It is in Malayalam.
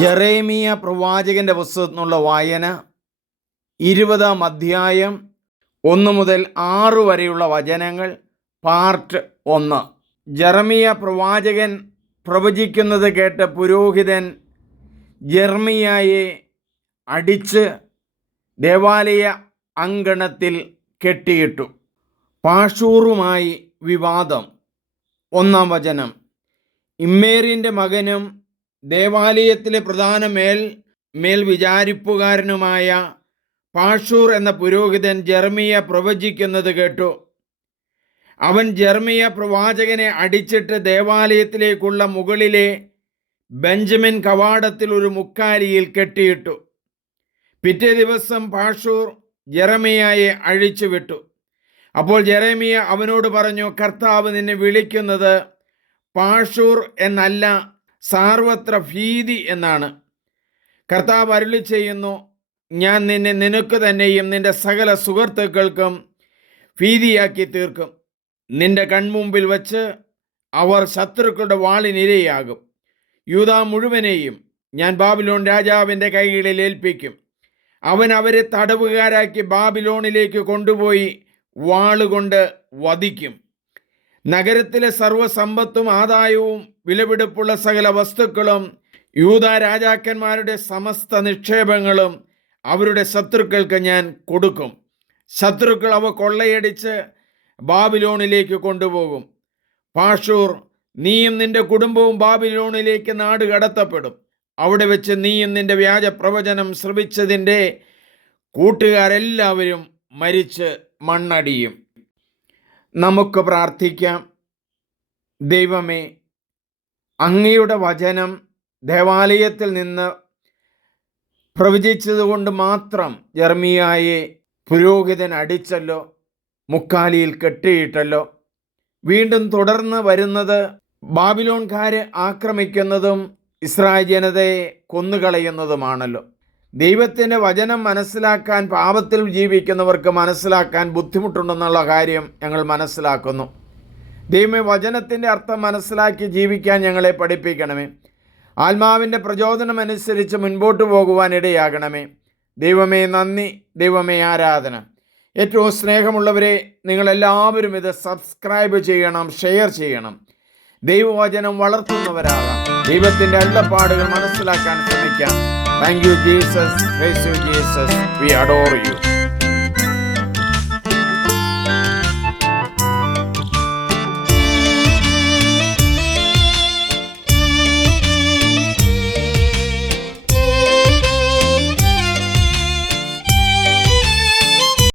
ജെറേമിയ പ്രവാചകന്റെ പുസ്തകത്തിനുള്ള വായന ഇരുപതാം അധ്യായം ഒന്ന് മുതൽ ആറ് വരെയുള്ള വചനങ്ങൾ പാർട്ട് ഒന്ന്. ജെറമിയ പ്രവാചകൻ പ്രവചിക്കുന്നത് കേട്ട പുരോഹിതൻ ജർമിയായെ അടിച്ച് ദേവാലയ അങ്കണത്തിൽ കെട്ടിയിട്ടു. പാഷൂറുമായി വിവാദം. ഒന്നാം വചനം. ഇമ്മേറിന്റെ മകനും ദേവാലയത്തിലെ പ്രധാന മേൽ മേൽവിചാരിപ്പുകാരനുമായ പാഷൂർ എന്ന പുരോഹിതൻ ജെർമിയ പ്രവചിക്കുന്നത് കേട്ടു. അവൻ ജെർമിയ പ്രവാചകനെ അടിച്ചിട്ട് ദേവാലയത്തിലേക്കുള്ള മുകളിലെ ബെഞ്ചമിൻ കവാടത്തിൽ ഒരു മുക്കാലിയിൽ കെട്ടിയിട്ടു. പിറ്റേ ദിവസം പാഷൂർ ജെറമിയയെ അഴിച്ചു വിട്ടു. അപ്പോൾ ജെറമിയ അവനോട് പറഞ്ഞു കർത്താവ് നിന്നെ വിളിക്കുന്നത് പാഷൂർ എന്നല്ല സാർവത്ര ഭീതി എന്നാണ്. കർത്താവ് അരുളി ചെയ്യുന്നു ഞാൻ നിന്നെ നിനക്ക് തന്നെയും നിന്റെ സകല സുഹൃത്തുക്കൾക്കും ഭീതിയാക്കി തീർക്കും. നിന്റെ കൺമുമ്പിൽ വച്ച് അവർ ശത്രുക്കളുടെ വാളിനിരയാകും യൂത മുഴുവനെയും ഞാൻ ബാബിലോൺ രാജാവിന്റെ കൈകളിൽ ഏൽപ്പിക്കും. അവൻ അവരെ തടവുകാരാക്കി ബാബിലോണിലേക്ക് കൊണ്ടുപോയി വാളുകൊണ്ട് വധിക്കും. നഗരത്തിലെ സർവസമ്പത്തും ആദായവും വിലപിടിപ്പുള്ള സകല വസ്തുക്കളും യൂത രാജാക്കന്മാരുടെ സമസ്ത നിക്ഷേപങ്ങളും അവരുടെ ശത്രുക്കൾക്ക് ഞാൻ കൊടുക്കും. ശത്രുക്കൾ അവ കൊള്ളയടിച്ച് ബാബിലോണിലേക്ക് കൊണ്ടുപോകും. പാഷൂർ നീയും നിന്റെ കുടുംബവും ബാബിലോണിലേക്ക് നാട് കടത്തപ്പെടും. അവിടെ വെച്ച് നീയും നിന്റെ വ്യാജ പ്രവചനം ശ്രമിച്ചതിന്റെ കൂട്ടുകാരെല്ലാവരും മരിച്ച് മണ്ണടിയും. നമുക്ക് പ്രാർത്ഥിക്കാം. ദൈവമേ അങ്ങയുടെ വചനം ദേവാലയത്തിൽ നിന്ന് പ്രവചിച്ചതുകൊണ്ട് മാത്രം ജർമിയായെ പുരോഹിതൻ അടിച്ചല്ലോ മുക്കാലിയിൽ കെട്ടിയിട്ടല്ലോ. വീണ്ടും തുടർന്ന് വരുന്നത് ബാബിലോൺകാരെ ആക്രമിക്കുന്നതും ഇസ്രായേൽ ജനതയെ കൊന്നുകളയുന്നതുമാണല്ലോ. ദൈവത്തിന്റെ വചനം മനസ്സിലാക്കാൻ പാപത്തിൽ ജീവിക്കുന്നവർക്ക് മനസ്സിലാക്കാൻ ബുദ്ധിമുട്ടുണ്ടെന്നുള്ള കാര്യം ഞങ്ങൾ മനസ്സിലാക്കുന്നു. ദൈവമേ വചനത്തിന്റെ അർത്ഥം മനസ്സിലാക്കി ജീവിക്കാൻ ഞങ്ങളെ പഠിപ്പിക്കണമേ. ആത്മാവിന്റെ പ്രചോദനമനുസരിച്ച് മുൻപോട്ട് പോകുവാൻ ഇടയാകണമേ. ദൈവമേ നന്ദി. ദൈവമേ ആരാധന. ഏറ്റവും സ്നേഹമുള്ളവരെ നിങ്ങളെല്ലാവരും ഇത് സബ്സ്ക്രൈബ് ചെയ്യണം ഷെയർ ചെയ്യണം. ദൈവവചനം വളർത്തുന്നവരാകാം. ദൈവത്തിന്റെ അള്ളപ്പാടുകൾ മനസ്സിലാക്കാൻ ശ്രമിക്കാം. Thank you, Jesus. Praise you, Jesus. We adore you.